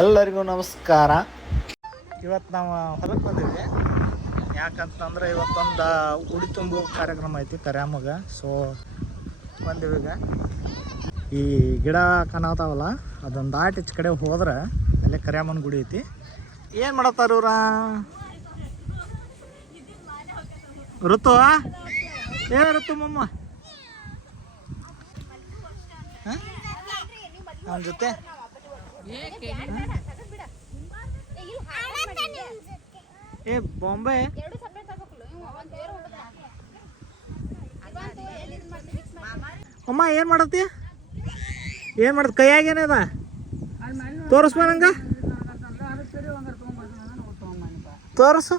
ಎಲ್ಲರಿಗೂ ನಮಸ್ಕಾರ. ಇವತ್ತು ನಾವು ಹೊರಗೆ ಬಂದಿದ್ವಿ. ಯಾಕಂತಂದ್ರೆ ಇವತ್ತೊಂದು ಉಡಿ ತುಂಬೋ ಕಾರ್ಯಕ್ರಮ ಐತಿ ಕರ್ಯಾಮಗ. ಸೊ ಬಂದಿವಿ. ಈಗ ಈ ಗಿಡ ಕಾಣತಾವಲ್ಲ ಅದೊಂದು ದಾಟಿ ಈಚೆ ಕಡೆ ಹೋದ್ರೆ ಅಲ್ಲೇ ಕರ್ಯಾಮನ ಗುಡಿ ಐತಿ. ಏನು ಮಾಡತ್ತಾರ ಇವ್ರ? ಋತು ಏನು ಋತು ಮಮ್ಮ ಅವನ ಜೊತೆ ಏ ಬಾಂಬೆ ಅಮ್ಮ ಏನು ಮಾಡತ್ತಿ? ಏನು ಮಾಡತ್? ಕೈಯಾಗ ಏನದ ತೋರಿಸ್ಬ ನಂಗ, ತೋರಿಸು.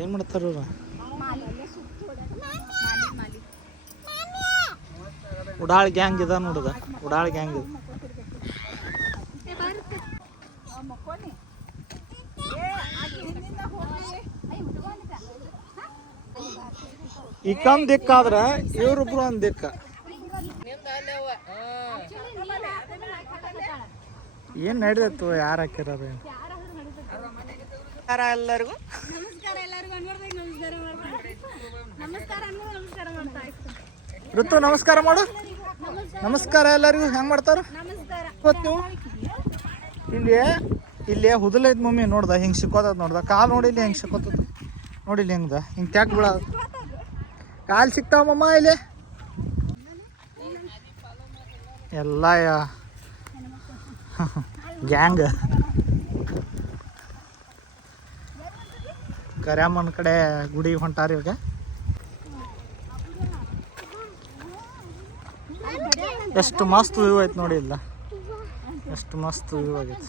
ಏನು ಮಾಡ್ತಾರ ಇವ್ರ? ಉಡಾಳ್ ಗ್ಯಾಂಗ್ ಇದ ನೋಡುದ, ಉಡಾಳ್ ಗ್ಯಾಂಗ್ ಇದು. ಈಕೊಂದ್ ದಿಕ್ಕಾದ್ರ ಇವ್ರಿಬ್ರು ಒಂದ್ ದಿಕ್ಕ. ಏನ್ ನಡೆದತ್ತು? ಯಾರು ಹಾಕಿರೋದು? ಎಲ್ಲರಿಗೂ ಋತು ನಮಸ್ಕಾರ ಮಾಡು. ನಮಸ್ಕಾರ ಎಲ್ಲರಿಗೂ. ಹೆಂಗ್ ಮಾಡ್ತಾರ ಇವತ್ತು ನೀವು? ಇಲ್ಲಿ ಹುದಲೈತ್ ಮಮ್ಮಿ. ನೋಡ್ದ ಹಿಂಗೆ ಸಿಕ್ಕೋತದ ನೋಡ್ದ. ಕಾಲು ನೋಡಿಲ್ಲಿ ಹೆಂಗೆ ಸಿಕ್ಕೋತದ ನೋಡಿಲ್ಲಿ. ಹೆಂಗ್ದ ಹಿಂಗೆ ಟ್ಯಾಕ್ ಬಿಡ ಕಾಲು ಸಿಕ್ತಾವ ಮಮ್ಮ ಇಲ್ಲಿ ಎಲ್ಲ ಗ್ಯಾಂಗ್. ಕರ್ಯಾಮನ್ ಕಡೆ ಗುಡಿ ಹೊಂಟಾರ ಇವಾಗ. ಎಷ್ಟು ಮಸ್ತ್ ವ್ಯೂ ಐತೆ ನೋಡಿ. ಇಲ್ಲ ಎಷ್ಟು ಮಸ್ತ್ ವ್ಯೂ ಆಗೈತೆ.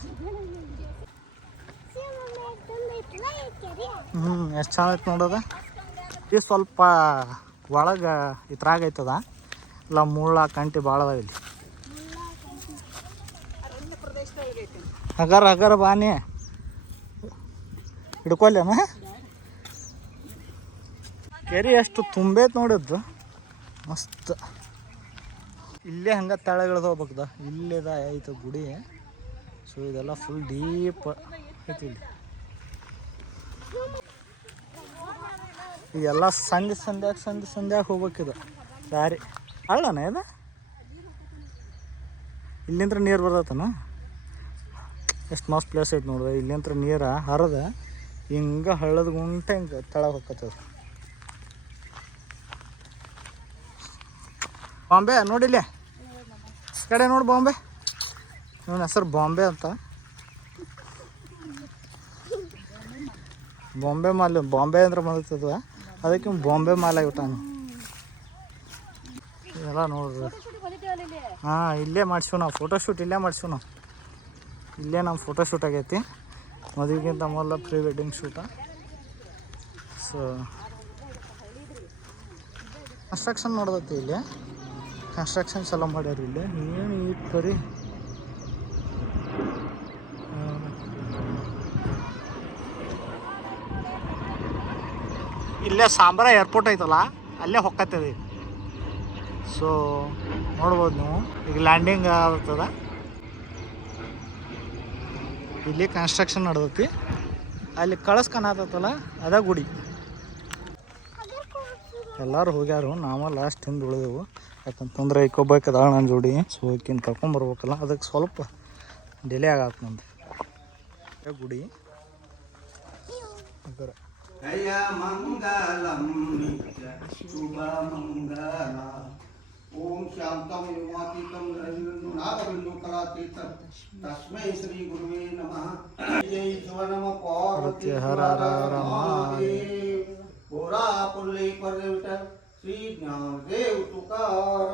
ಎಷ್ಟು ಚಂದ ಐತೆ ನೋಡೋದ. ಇದು ಸ್ವಲ್ಪ ಒಳಗೆ ಇದ್ರಾಗ ಐತದ. ಇಲ್ಲ ಮುಳ್ಳ ಕಂಟಿ ಭಾಳ ಅದಾವ ಇಲ್ಲಿ. ಹಗರ ಬಾನಿ ಹಿಡ್ಕೊಲ್ಲೇನ? ಕೆರೆ ಎಷ್ಟು ತುಂಬೈತೆ ನೋಡಿದ್ದು ಮಸ್ತ್. ಇಲ್ಲೇ ಹಂಗೆ ತೆಳಗಿಳ್ದು ಹೋಗ್ಬೇಕದ. ಇಲ್ಲಿದ ಐತೆ ಗುಡಿ. ಸೊ ಇದೆಲ್ಲ ಫುಲ್ ಡೀಪ್ ಐತಿ ಇಲ್ಲಿ. ಇದೆಲ್ಲ ಸಂಧ್ಯಾಗ ಹೋಗ್ಬೇಕಿದು ದಾರಿ. ಹಳ್ಳನ ಇದು? ಇಲ್ಲಿಂದ ನೀರು ಬರ್ತತನ. ಎಷ್ಟು ಮಸ್ತ್ ಪ್ಲೇಸ್ ಐತೆ ನೋಡ್ರಿ. ಇಲ್ಲಿಂದ ನೀರು ಹರಿದ ಹಿಂಗೆ ಹಳ್ಳದ ಗುಂಟೆ ಹಿಂಗೆ ತೆಳಗೆ ಹೋಗ್ತದ. ಬಾಂಬೆ ನೋಡಿಲ್ಲ ಕಡೆ ನೋಡಿ. ಬಾಂಬೆ ಇವನ ಹೆಸರು ಬಾಂಬೆ ಅಂತ. ಬಾಂಬೆ ಮಾಲ್. ಬಾಂಬೆ ಅಂದ್ರೆ ಮಲ್ತದ, ಅದಕ್ಕೆ ಬಾಂಬೆ ಮಾಲ್ ಆಗಿಬಿಟ್ಟಾನು. ಎಲ್ಲ ನೋಡ್ರಿ. ಹಾಂ ಇಲ್ಲೇ ಮಾಡ್ಸೀವಿ ನಾವು ಫೋಟೋಶೂಟ್. ಇಲ್ಲೇ ಮಾಡ್ಸೀವಿ ನಾವು. ಇಲ್ಲೇ ನಮ್ಮ ಫೋಟೋಶೂಟ್ ಆಗೈತಿ. ಮದುವೆಗಿಂತ ಮೊದಲ pre wedding shoot. So construction ನೋಡ್ದೈತಿ ಇಲ್ಲಿ. ಕನ್ಸ್ಟ್ರಕ್ಷನ್ ಚಲೋ ಮಾಡ್ಯಾರ ಇಲ್ಲಿ. ಏನು ಇಟ್ಟು ಬರೀ ಇಲ್ಲೇ ಸಾಂಬ್ರಾ ಏರ್ಪೋರ್ಟ್ ಐತಲ್ಲ ಅಲ್ಲೇ ಹೊಕ್ಕತ್ತದ. ಸೊ ನೋಡ್ಬೋದು ನೀವು. ಈಗ ಲ್ಯಾಂಡಿಂಗ್ ಆಗ್ತದ. ಇಲ್ಲಿ ಕನ್ಸ್ಟ್ರಕ್ಷನ್ ನಡೆದೈತಿ. ಅಲ್ಲಿ ಕಳಸ್ಕನತ್ತಲ್ಲ ಅದ ಗುಡಿ. ಎಲ್ಲರೂ ಹೋಗ್ಯಾರು. ನಾವು ಲಾಸ್ಟ್ ಹಿಂದೆ ಉಳಿದೆವು. ಯಾಕಂತಂದ್ರೆ ಈಕೊಬ್ಬಾಕದ ನನ್ನ ಜೋಡಿ. ಸೊ ಈಕಿನ ಕರ್ಕೊಂಬರ್ಬೇಕಲ್ಲ, ಅದಕ್ಕೆ ಸ್ವಲ್ಪ ಡಿಲೇ ಆಗತ್ತೆ ನಂದು. ಗುಡಿ ಜಯ ಮಂಗಲಂ ನಿತ್ಯ ಶುಭ ಮಂಗಲ. ಓಂ ಶಾಂತಂ ಯೋಮಾತೀತಂ ನಾಗಬಿಂದು ಕಲಾತೀತಂ ತಸ್ಮೈ ಶ್ರೀ ಗುರುವೇ ನಮಃ. ಜೈ ಶಿವನಮ ಪಾರ್ವತಿ ಹರ ಮಹಾದೇವ. ಪುರಾ ಪುರ್ಲಿ ಪರ್ವಿಟ ಶ್ರೀ ಜ್ಞಾನದೇವ್ ತುಕಾರ.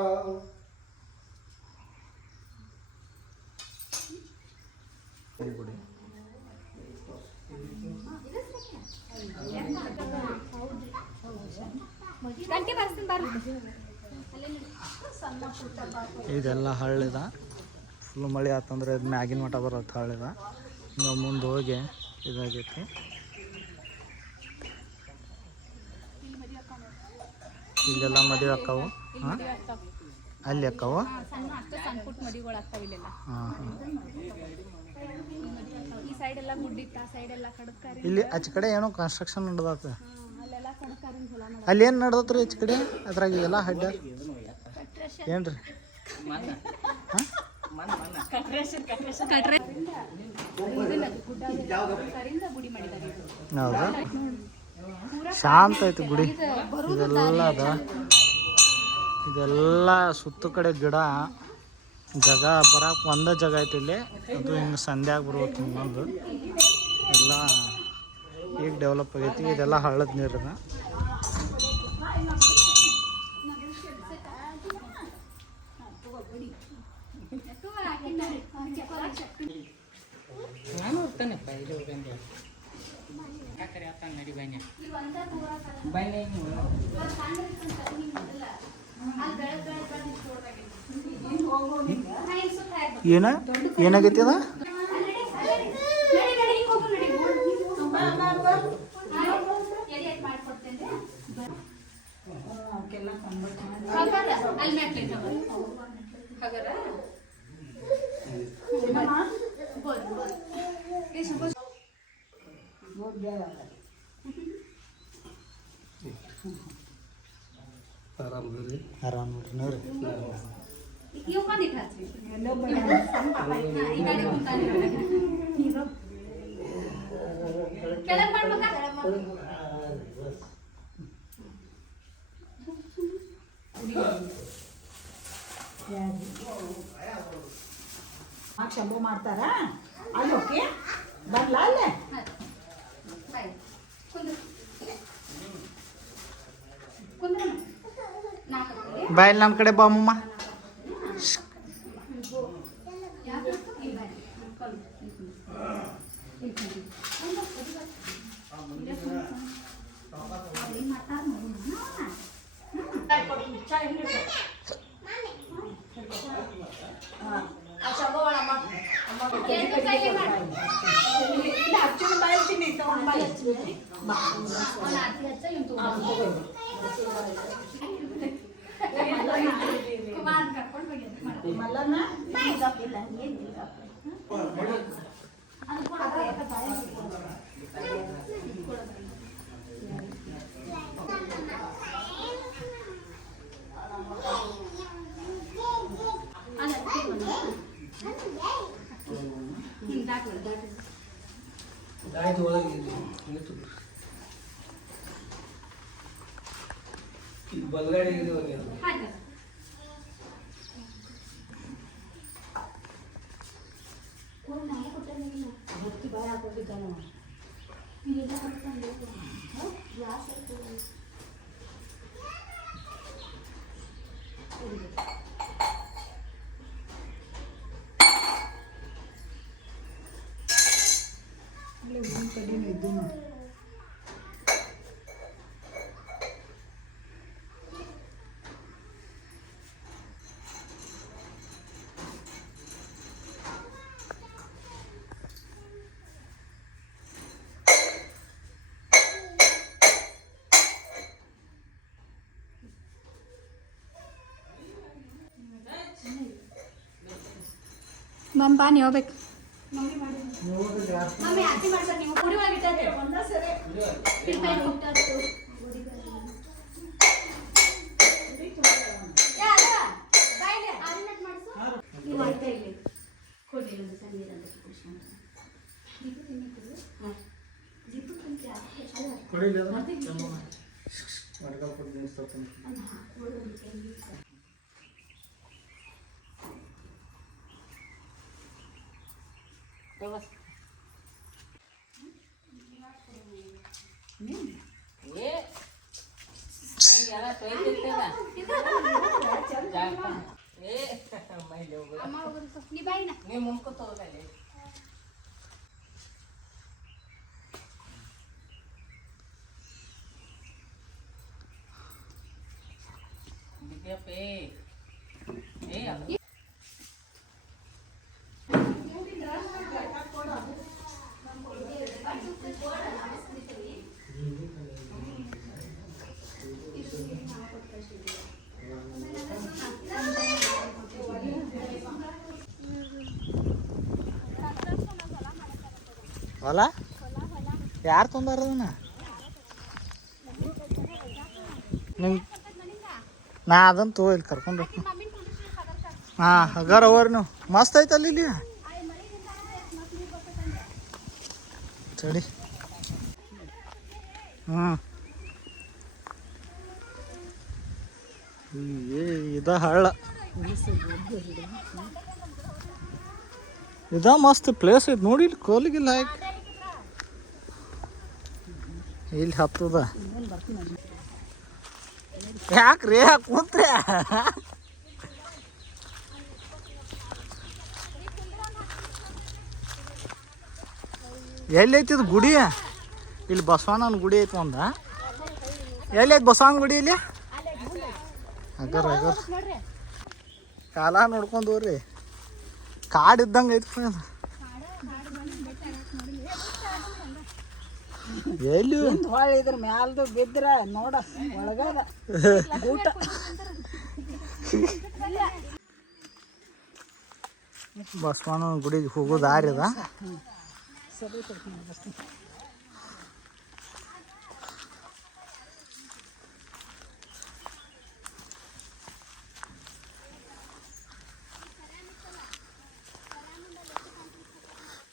ಇದೆಲ್ಲ ಹಳ್ಳಿದ. ಫುಲ್ ಮಳೆ ಆತಂದ್ರೆ ಇದು ಮ್ಯಾಗಿನ ಮಠ ಬರುತ್ತೆ ಹಳ್ಳಿದ. ನಾವು ಮುಂದೆ ಹೋಗಿ ಇದಾಗೈತಿ. ಇಲ್ಲೆಲ್ಲ ಮದುವೆ ಅಕ್ಕವು. ಹಾಂ ಅಲ್ಲಿ ಅಕ್ಕವ ಸಣ್ಣ ಅಷ್ಟು ಸಣ್ಣ ಪುಟ್ಟ ಮದಿಗಳು ಆಗ್ತಾವ ಇಲ್ಲೆಲ್ಲ. ಹಾಂ ಈ ಸೈಡ್ ಎಲ್ಲ ಗುಡ್ಡಿತ್ತ, ಆ ಸೈಡ್ ಎಲ್ಲ ಕಡಕಾರಿ. ಇಲ್ಲಿ ಆಚೆ ಕಡೆ ಏನೋ ಕನ್ಸ್ಟ್ರಕ್ಷನ್ ನಡೆದತ್ತ. ಅಲ್ಲೆಲ್ಲ ಕಡಕಾರಿನ ಹೊಲ ಮಾಡಿ ಅಲ್ಲಿ ಏನು ನಡೆದತ್ರಿ ಆಚೆ ಕಡೆ? ಅದ್ರಾಗ ಎಲ್ಲ ಹಡ್ಡ ಏನು ರೀ? ಹಾಂ ಗುಡಿ ಮಾಡಿದ್ದಾರೆ. ಹೌದಾ? ಶಾಂತ ಐತಿ ಗುಡಿ. ಇದೆಲ್ಲ ಅದ, ಇದೆಲ್ಲ ಸುತ್ತ ಕಡೆ ಗಿಡ. ಜಾಗ ಬರಕ್ಕೆ ಒಂದೇ ಜಾಗ ಐತಿ ಇಲ್ಲಿ. ಅದು ಹಿಂಗೆ ಸಂಧ್ಯಾಗ ಬರ್ಬೇಕು ಹಿಂಗೊಂದು. ಎಲ್ಲ ಈಗ ಡೆವಲಪ್ ಆಗೈತಿ. ಇದೆಲ್ಲ ಹಳ್ಳದ ನೀರಿನ. ನಾನು ಹೋಗ್ತಾನಪ್ಪ ಇದು ಹೋಗಂಗೆ ಯಾಕರೆ ಆತ ನಡಿ ಬನ್ನಿ ಬನ್ನಿ ಏನ ಏನಾಗೈತಿ ಅದ? ಆರಾಮ್ ನೋಡ್ರಿ ನೋಡ್ರಿ. ಶಂಭು ಮಾಡ್ತಾರ ಅಲ್ಲಿ ಓಕೆ ಬರ್ಲಾ ಅಲ್ಲೇ ಬಾಯಲ್ಲಿ ನಮ್ಮ ಕಡೆ ಬಾಮಮ್ಮ. ಬಲ್ಗಡೆ ಮಮ್ಮಿ ಬಾ ನೀವು ಹೋಗ್ಬೇಕು. ಮಮ್ಮಿ ಆರತಿ ಮಾಡ್ತಾರೆ ನೀವು ಪುಡಿ ಆಗಿಟ್ಟೆ ಒಂದ ಸರಿ ಪಿಲ್ಪೈ ಹೋಗ್ತಾತ್ತು ಯಾರ ಬಾಯಿಲೆ ಆರಿನಟ್ ಮಾಡ್ಸು ನೀವು ಮಾಡ್ತಾ ಇಲ್ಲಿ ಕೊಡಿ ಒಂದು ಸಣ್ಣ ನೀರಂತ ಕೃಷ್ಣ ದೀಪ ತಿನ್ನಿದ್ರು ಹಾ ದೀಪ ತಿನ್ನಿ ಅಲ್ಲ ಕೊಡಿಲ್ಲ ಅದು ಮಾಡ್ಕೊ ಕೊಡ್ತೀನಿ ಸ್ವಲ್ಪ. ಹಾ ಕೊಡು ಒಂದು ಕೈ ನೀ ಮುಂದ್ಕೋತ ಹೋಗಲ್ಲ ಹೊಲ ಯಾರು ತೊಂದಾರ ಅದನ್ನ ನಿಂಗೆ ನಾ ಅದನ್ನು ತಗೋ ಇಲ್ಲಿ ಕರ್ಕೊಂಡು ಹಾಂ ಹಗಾರ ಅವ್ರಿ ನೀವು ಮಸ್ತ್ ಐತಲ್ಲ ಇಲ್ಲಿ ಚಡಿ ಇದ ಹಳ್ಳ ಇದ ಮಸ್ತ್ ಪ್ಲೇಸ್ ಐತಿ ನೋಡಿ ಇಲ್ಲಿ ಕೋಲಿಗಿಲ್ಲ ಹಾಕಿ ಇಲ್ಲಿ ಹತ್ತದ ಯಾಕ್ರಿ ಯಾಕೆ ಕೂತ್ರೆ ಎಲ್ಲಿ ಐತಿ ಇದು ಗುಡಿ ಇಲ್ಲಿ ಬಸವಣ್ಣನ ಗುಡಿ ಐತಿ ಒಂದ ಎಲ್ಲಿ ಐತಿ ಬಸವಣ್ಣನ ಗುಡಿ ಇಲ್ಲಿ ಅಗರ್ ಅಗರ್ ಕಾಲ ನೋಡ್ಕೊಂಡು ಹೋಗ್ರಿ ಕಾಡು ಇದ್ದಂಗೆ ಐತಿ ಎಲ್ಲಿ ಹೊಳ್ಳಿ ಇದ್ರ ಮ್ಯಾಲ್ದು ಬಿದ್ರ ನೋಡ ಒಳಗದ ಊಟ ಬಸವಣ್ಣನ ಗುಡಿಗೆ ಹೋಗೋ ದಾರಿ ಅದ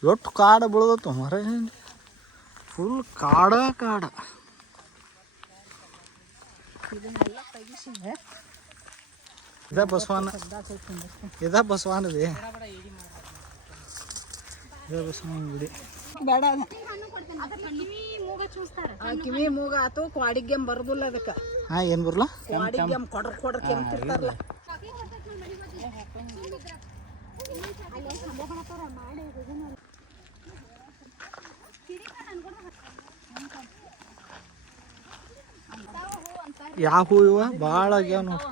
ಎಷ್ಟು ಕಾಡು ಬೆಳೆದತ್ತು ಮರ ಫುಲ್ ಕಾಡ ಕಾಡ ಇದ ಬಸವಣ್ಣ ಇದ ಬಸವಣ್ಣದಿ ಇದ ಬಸವಣ್ಣನ ಗುಡಿ ಬೇಡ ಕಿವಿ ಮೂಗ ಆತು ಕ್ವಾಡಿಗೆಮ್ ಬರೋದಿಲ್ಲ ಅದಕ್ಕೆ ಹಾಂ ಏನು ಬರಲ್ಲ ಕ್ವಾಡಿಗೆಮ್ ಕೊಡ್ರ ಕೆಂಪಿರ್ತಾರಲ್ಲ ಯಾವ ಹೂ ಇವ ಭಾಳ ಆಗ್ಯಾವ ನೋಡಿ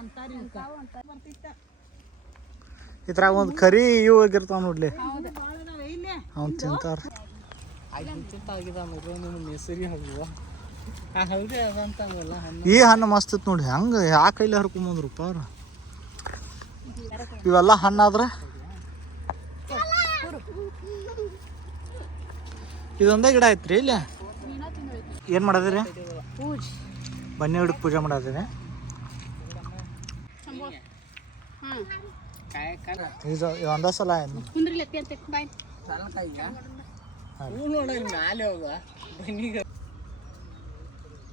ಇದ್ರಾಗ ಒಂದು ಕರಿ ಇವು ಆಗಿರ್ತಾವ ನೋಡ್ಲಿ ಅವ್ನು ತಿಂತಾರ ಈ ಹಣ್ಣು ಮಸ್ತ್ ಇತ್ತು ನೋಡಿ ಹಂಗೆ ಯಾ ಕೈಲಿ ಹರ್ಕೊಂಬಂದ್ರಪ್ಪ ಅವ್ರು ಇವೆಲ್ಲ ಹಣ್ಣಾದ್ರ ಇದೊಂದೇ ಗಿಡ ಐತ್ರಿ ಇಲ್ಲ ಏನು ಮಾಡದ್ರಿ ಬನ್ನಿ ಹಿಡಿದು ಪೂಜೆ ಮಾಡತ್ತೀನಿ ಇದು ಒಂದೇ ಸಲ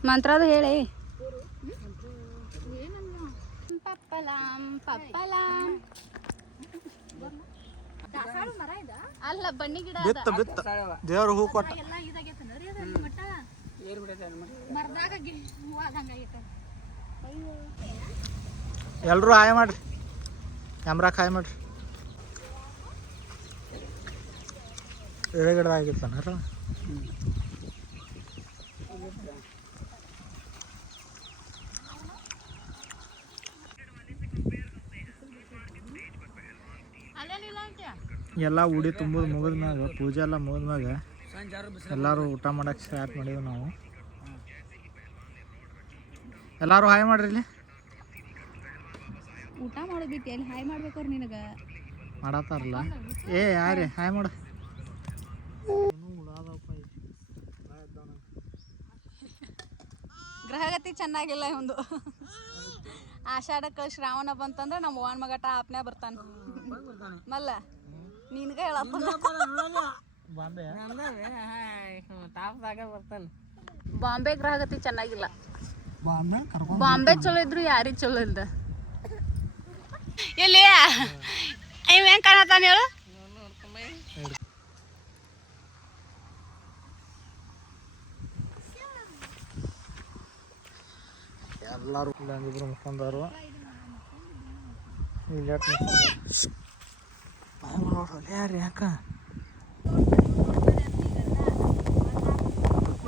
ಮಂತ್ರದ ಹೇಳಿ ಪಪ್ಪಲಾಂ ಪಪ್ಪಲಾಂ ಅಲ್ಲ ಬನ್ನಿ ಗಿಡ ಬಿತ್ತ ಬಿತ್ತ ದೇವ್ರ ಹೂ ಕೊಟ್ಟ ಎಲ್ರು ಹಾಯ್ ಮಾಡ್ರಿ ಕ್ಯಾಮ್ರಾಕ್ ಹಾಯ್ ಮಾಡ್ರಿ ಗಿಡದ ಆಗಿರ್ತಾನ ಎಲ್ಲ ಉಡಿ ತುಂಬೋದು ಮುಗಿದ್ಮ್ಯಾಗ ಪೂಜೆ ಎಲ್ಲ ಮುಗಿದ್ಮ್ಯಾಗ ಎಲ್ಲರೂ ಊಟ ಮಾಡಕ್ಕೆ ಸ್ಟಾರ್ಟ್ ಮಾಡೀವಿ ನಾವು ಎಲ್ಲರೂ ಹಾಯ್ ಮಾಡ್ರಿ ಇಲ್ಲಿ ಊಟ ಮಾಡೋದಿತ್ತು ಎಲ್ಲಿ ಹಾಯ್ ಮಾಡ್ಬೇಕ್ರಿ ನಿನಗ ಮಾಡತ್ತಾರಲ್ಲ ಏ ಯಾರೇ ಹಾಯ್ ಮಾಡ ಗ್ರಹಗತಿ ಚೆನ್ನಾಗಿಲ್ಲ ಒಂದು ಆಷಾಢಕ್ಕೆ ಶ್ರಾವಣ ಬಂತಂದ್ರೆ ನಮ್ಮ ಓನ್ ಮಗ ಟಾಪ್ನ್ಯಾಗ ಬರ್ತಾನ ಮಲ್ಲ ನಿನ್ಗ ಬಾಂಬೆ ಗ್ರಹಗತಿ ಚೆನ್ನಾಗಿಲ್ಲ ಬಾಂಬೆ ಚಲೋ ಇದ್ರು ಯಾರಿಗೆ ಚಲೋ ಇಲ್ದ ಎಲ್ಲಿ ಇವ ಹೆಂಗ್ ಕಾಣತಾನ ಹೇಳು ಎಲ್ಲರೂ ಇಲ್ಲಂದಿಬ್ರು ಮುಖಂಡರು ಇಲ್ಲಿ ಯಾರು ಯಾಕ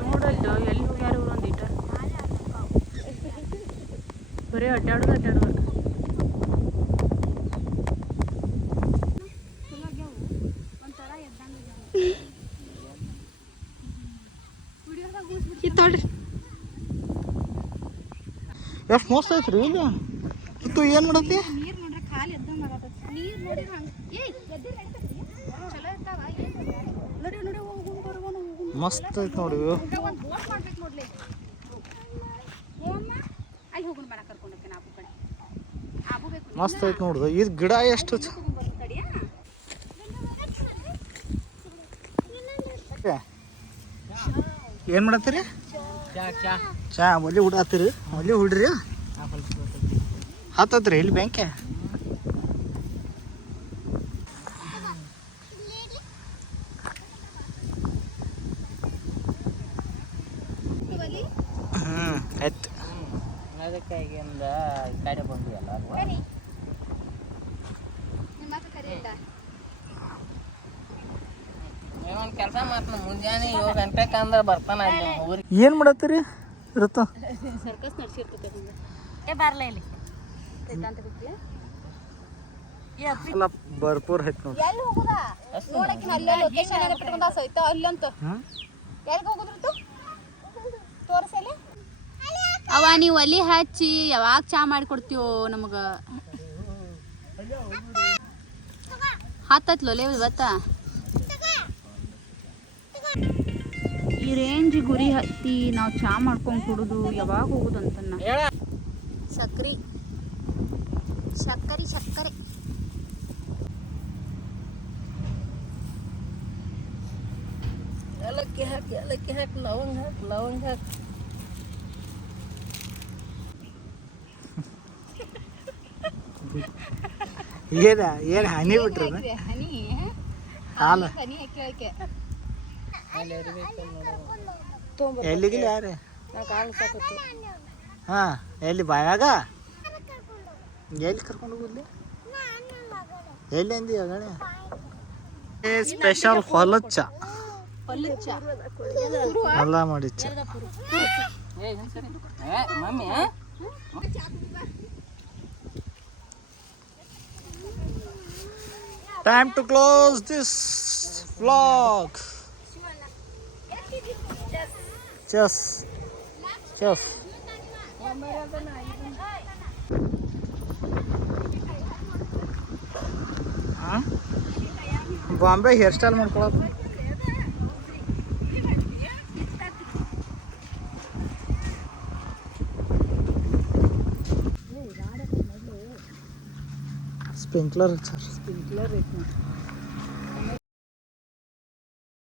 ನೋಡಲ್ದು ಎಲ್ಲಿ ಹೋಗ್ಯಾರ ಒಂದಿಟ್ಟ ಬರೀ ಅಡ್ಡಾಡೋದು ಎಷ್ಟು ಮಸ್ತ್ ಐತ್ರಿ ಇಲ್ಲಿ ಇತ್ತು ಏನು ಮಾಡತ್ತಿ ನೀರು ನೋಡ್ರಿ ಖಾಲಿ ಎದ್ದಂಗೆ ಆಗತ್ತೆ ನೀರು ನೋಡಿ ಹಂಗೆ ಏ ಎದ್ದಿರ ಚಲೋ ಇರ್ತಾವ ನೋಡಿ ನೋಡಿ ಹೋಗಿ ಬರುವನು ಮಸ್ತ್ ಐತೆ ನೋಡಿ ಇವು. ಒಂದು ಬೋಟ್ ಮಾಡ್ಬೇಕು ನೋಡ್ಲಿ ಓಮ್ಮ ಅಲ್ಲಿ ಹೋಗೋಣ ಬಣ ಕರ್ಕೊಂಡು ಹೋಗ್ತೇನೆ ಆಬು ಕಡೆ ಆಬು ಬೇಕು ಮಸ್ತ್ ಐತೆ ನೋಡ್ದು ಇದು ಗಿಡ ಎಷ್ಟು ತಡಿಯಾ ಏನು ಮಾಡತ್ತೀರಿ? ಚಾ ಚಾ ಚಾ ಒಲಿ ಹುಡಾತ್ತೀರಿ? ಒಲಿ ಹುಡ್ರಿ ಹತ್ತತ್ರಿ ಇಲ್ಲಿ ಬ್ಯಾಂಕೆ. ಆಯ್ತು. ಅದಕ್ಕೆ ಈಗಿಂದ ಕಡೆ ಬಂದಿವಲ್ಲ ಒಂದು ಕೆಲಸ ಮಾಡ್ತಾನೆ ಮುಂಜಾನೆ 7 ಗಂಟೆಗೆ ಅಂದ್ರೆ ಬರ್ತಾನೆ ಅಲ್ಲಿ ಊರಿಗೆ. ಏನು ಮಾಡತ್ತೀರಿ ಇರುತ್ತ? ಸರ್ಕಸ್ ನಡ್ಸಿರ್ತೈತೆ ಏ ಬಾರ್ಲ ಇಲ್ಲಿ ಅಂತ ಬಿಟ್ಲೆ ಎಲ್ಲ ಭರ್ಪೂರ್ ಐತೆ ನೋಡಿ. ಎಲ್ಲಿ ಹೋಗುದಾ ನೋಡಕ್ಕೆ ಅಲ್ಲೇ ಲೊಕೇಶನ್ ಎಲ್ಲ ಬಿಟ್ಕೊಂಡ ಸೈತ ಅಲ್ಲಂತ ಎಲ್ಲಿಗೆ ಹೋಗುದ್ರತು ತೋರಿಸಲಿ ಅವ ನೀವು ಒಲಿ ಹಚ್ಚಿ ಯಾವಾಗ ಚಾ ಮಾಡಿಕೊಡ್ತೀವೋ ನಮಗೆ ಹತ್ತತ್ಲೊಲೆ ಇವತ್ತ ಈ ರೇಂಜ್ ಗುರಿ ಹತ್ತಿ ನಾವು ಚಾ ಮಾಡ್ಕೊಂಡು ಕುಡುದು ಯಾವಾಗ ಹೋಗುದು ಅಂತನ್ನ ಸಕ್ರಿ ಸಕ್ಕರೆ ಏಲಕ್ಕಿ ಹಾಕಿ ಲವಂಗ ಹಾಕಿ ಏನು ಹನಿ ಬಿಟ್ರಿ ಹನಿ ಹಾಲು ಹನಿ ಹಾಕಿ ಎಲ್ಲಿಗಿಲ್ಲ ಯಾರು? ನಾ ಕಾಲು ಸಾಕತ್ತು ಹಾಂ ಎಲ್ಲಿ ಬಾಯಾಗ ಎಲ್ಲಿ ಕರ್ಕೊಂಡು ಹೋಗುದ್ಲಿ? ಎಲ್ಲಿ ಅಂದಿ ಆಗಣೆ? ಸ್ಪೆಷಲ್ ಹೊಲದ ಚಾ ಹೊಲ ಮಾಡಿ ಚಾ. Mummy Time to close this vlog. Cheers. Cheers. Bombay hair style ಮಾಡ್ಕೊಳಕ್ಕೆ ಸ್ಪ್ರಿಂಕ್ಲರ್ ಸರ್. ಸ್ಪ್ರಿಂಕ್ಲರ್ ಐತೆ ನೋಡಿ.